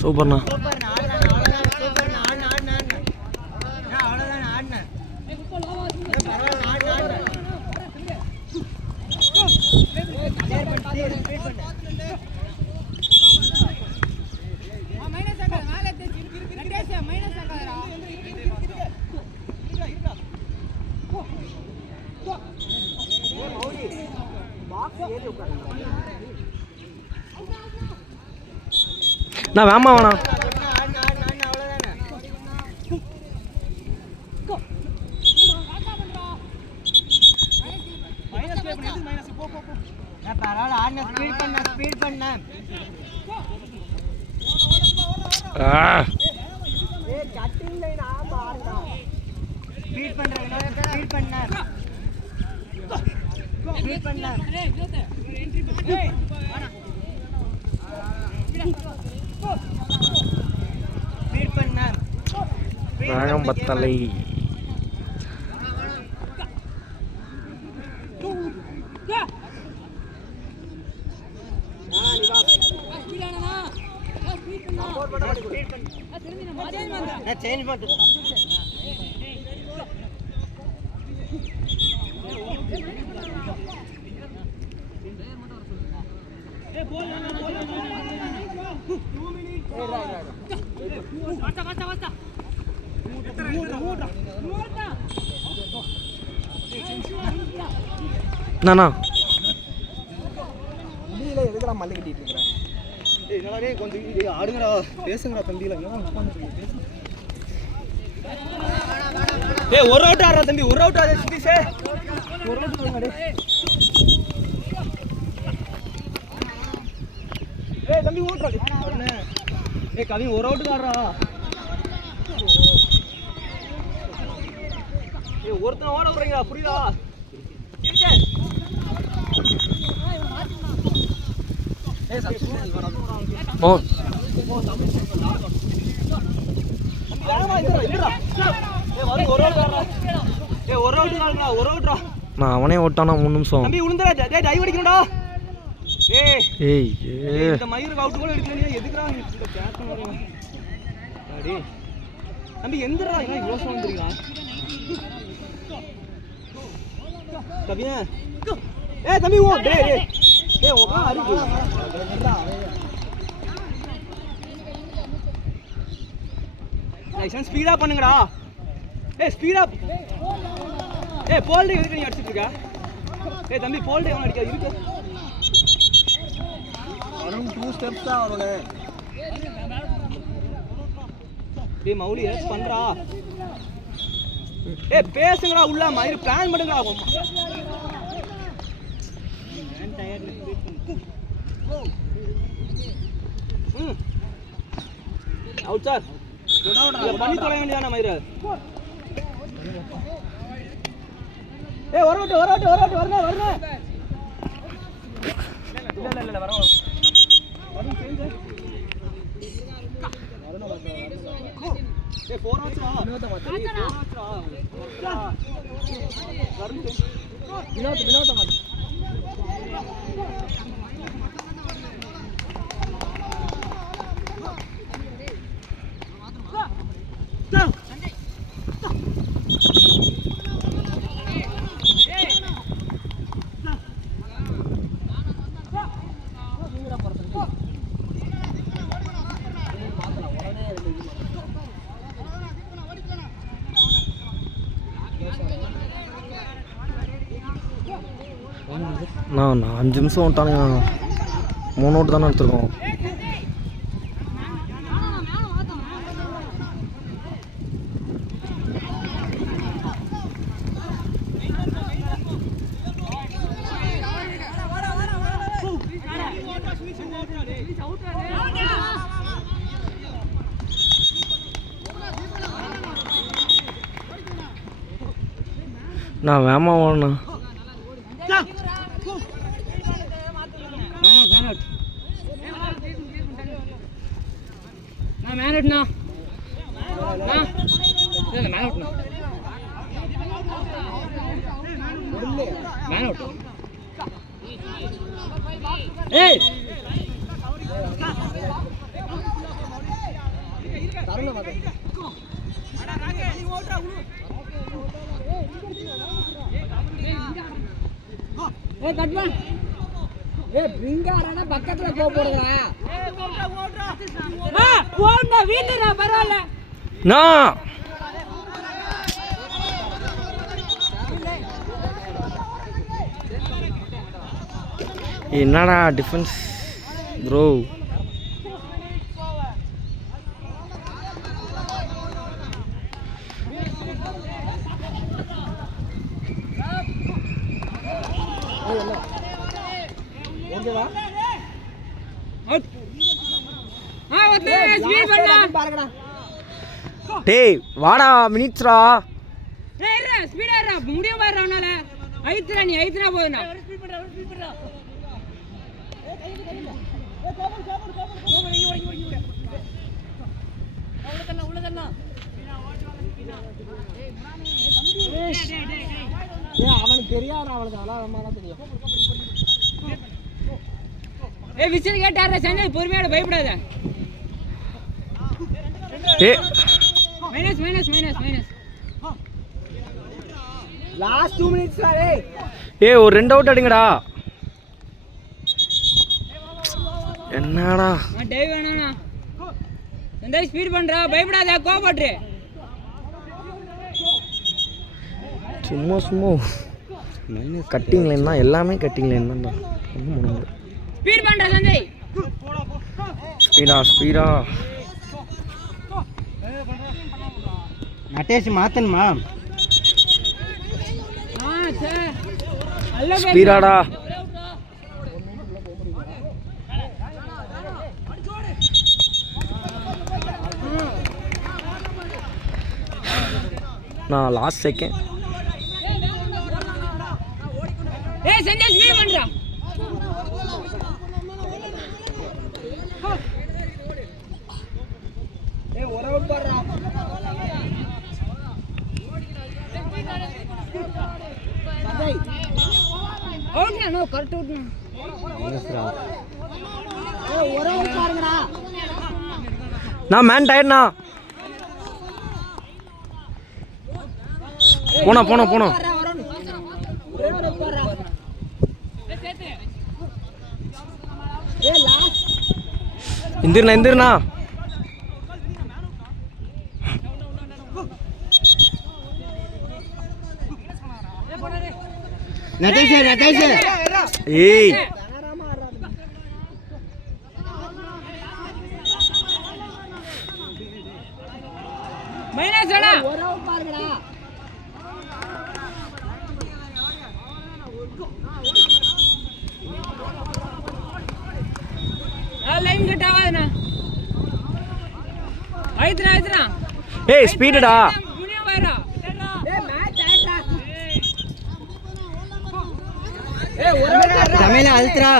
சூப்பர்ண்ணா. நான் வேமா வேணாம். வேகம் பத்தலை. நானா எதுக்குடா மல்லி கட்டிட்டு இருக்கிறேன்? என்னடா கொஞ்சம் ஆடுங்கடா, பேசுங்கடா தம்பில. ஏய் ஒரு அவுட் ஆடுறா தம்பி, ஒரு அவுட் ஆடு ஸ்பீஸே, ஒரு அவுட் ஆடுங்க டேய். ஏய் தம்பி ஓட்றா டேய். ஏய் கவின் ஒரு அவுட் ஆடுறா. ஏய் ஒருத்தன் ஓட போறீங்களா, புரியுதா? இருக்கே. ஏய் சப்ஸ்டியூட் வரணும். ஓ நான் அவனே ஓட்டானா 3 நிமிஷம். தம்பி உளுந்தடா, டேய் டைவ் அடிக்கணும்டா. ஏய் இந்த மயூருக்கு அவுட் கூட எடுக்கல. நீ எதுக்குடா இந்த கேட்ச் வரணும்? அடி தம்பி எந்திரடா, என்ன யோசனை வந்திருக்கா? கவியா ஏய் தம்பி ஓ டேய் டேய் ஓகா அடிக்கு. லைசன்ஸ் ஸ்பீடா பண்ணுங்கடா. ஏய் ஸ்பீடா. ஏய் போல்டே எதுக்கு நீ அடிச்சிட்டு இருக்க? ஏய் தம்பி போல்டே அவன் அடிக்க இருக்கு. அரௌண்ட் 2 ஸ்டெப்ஸ் தான் வரணும். டேய் மௌலி எஸ் பண்றா. ஏய் பேசுங்கடா உள்ள மயிர் பிளான் பண்ணுங்கடா. நான் டயர்ட்ல அவுட் சார். இல்ல பண்ணி தொலை வேண்டியதானே மயிர். ஏய் வரட்டு வரணும். இல்ல வரணும். வரணும் சேஞ்ச். ஏய் 4 ஆச்சுடா. வினோத மாத்தி 4 ஆச்சுடா. வரணும் வினோத மாத்தி. நான் 5 நிமிஷம் விட்டானுங்க. 3 அவுட் தானே எடுத்துருக்கோம். நான் வேமா ஓடணும். பக்கத்துல போடுறா பரவாயில்ல. என்னடா டிஃபென்ஸ் ப்ரோ. டேய் வாடா மினிட்ஸ்ரா. முடிய பாருனால ஐத்ரா நீ ஐத்ரா போதுனா அவனுக்கு தெரியாதா? அவனுக்கு அவ்வளோ தெரியும். விசில் கேட்டாரா சண்டை பொறுமையோட பயப்படாத. Minus minus minus minus last 2 minutes ரா. ஒரு 2 அவுட் அடிங்கடா. என்னடா டைவ் வேணானா சண்டை ஸ்பீட் பண்றா பயப்படாத கோபப்பட்டு சும்மா சும்மா கட்டிங் லைன் தான் எல்லாமே கட்டிங் லைன் தான். ஒன்றும் முடியாது. ஸ்பீட் பண்றா சண்டை ஸ்பீடா நட்டேஷ் மாத்தணுமா? ஸ்பீடாடா. நான் லாஸ்ட் செகண்ட். சண்டை ஸ்பீட் பண்றா. ஒரு அவுட் போடுறா. அவுட்னா நோ கரெக்ட் அவுட்னா. எஸ்ரா. ஒரு அவுட் பாருங்கடா. நான் மேன் டயர்ட்னா. போனா எந்திரனா நட்டேஷ் ஏய் மைனஸ் அடா ஒரு அவுட் பாருங்கடா. Line cut ஆகாதனா. ஐத்ரா ஏய் ஸ்பீடடா. முனியா வரா. மேட்ச் ஆயிடுடா. ஒரு அவுட் தமிழ அல்த்ரா.